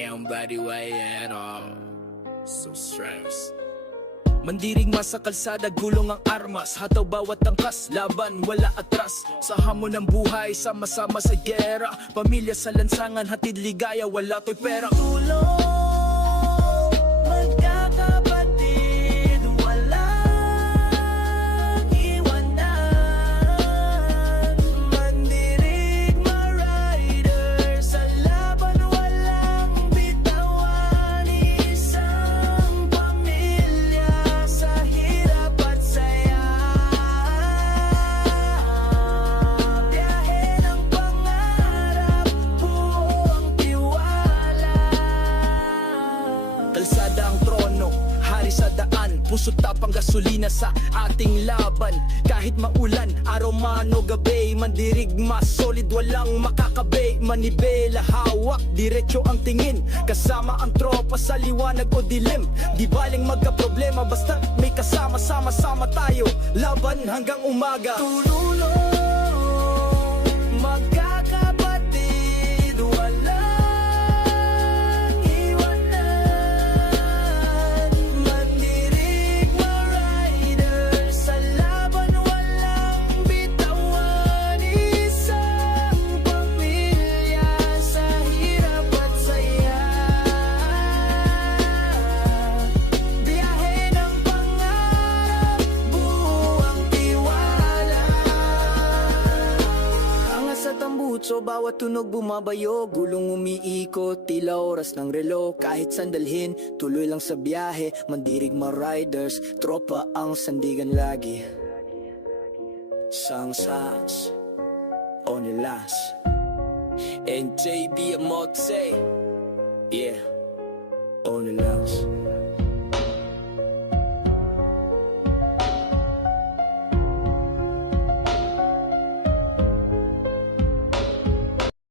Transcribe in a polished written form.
Can't body way at all. So stressed. Mandirigma sa kalsada, gulong ang armas. Hataw bawat angkas, laban, wala atras. Sa hamon ng buhay, sama-sama sa gera. Pamilya sa lansangan, hatid ligaya, wala to'y pera. Tulong, magkakapatid, walang iwanan. Mandirigma rider, sa laban walang bitawan. Isang pamilya sa hirap at saya. Biyahe ng pangarap, buong tiwala. Kalsada ang trono, hari sa daan. Puso't tapang gasolina sa ating laban. Kahit maulan, araw man o gabi, mandirigma solid, walang makakabay. Manibela, hawak, diretso ang tingin. Kasama ang tropa sa liwanag o dilim. Di baling magka-problema, basta may kasama, sama-sama tayo. Laban hanggang umaga. Tululong, magkakapatid, walang iwanan. Mandirigma rider, sa laban walang bitawan. Isang pamilya sa hirap at saya. Biyahe ng pangarap, buwang tiwala. Angas sa tambutso, bawat tunog bumabayo. Gulong umiikot, tila oras ng relo. Kahit sandalhin, tuloy lang sa biyahe. Mandirigma riders, tropa ang sandigan lagi. Sang Sans, only last. And JB Amotse, yeah, only last.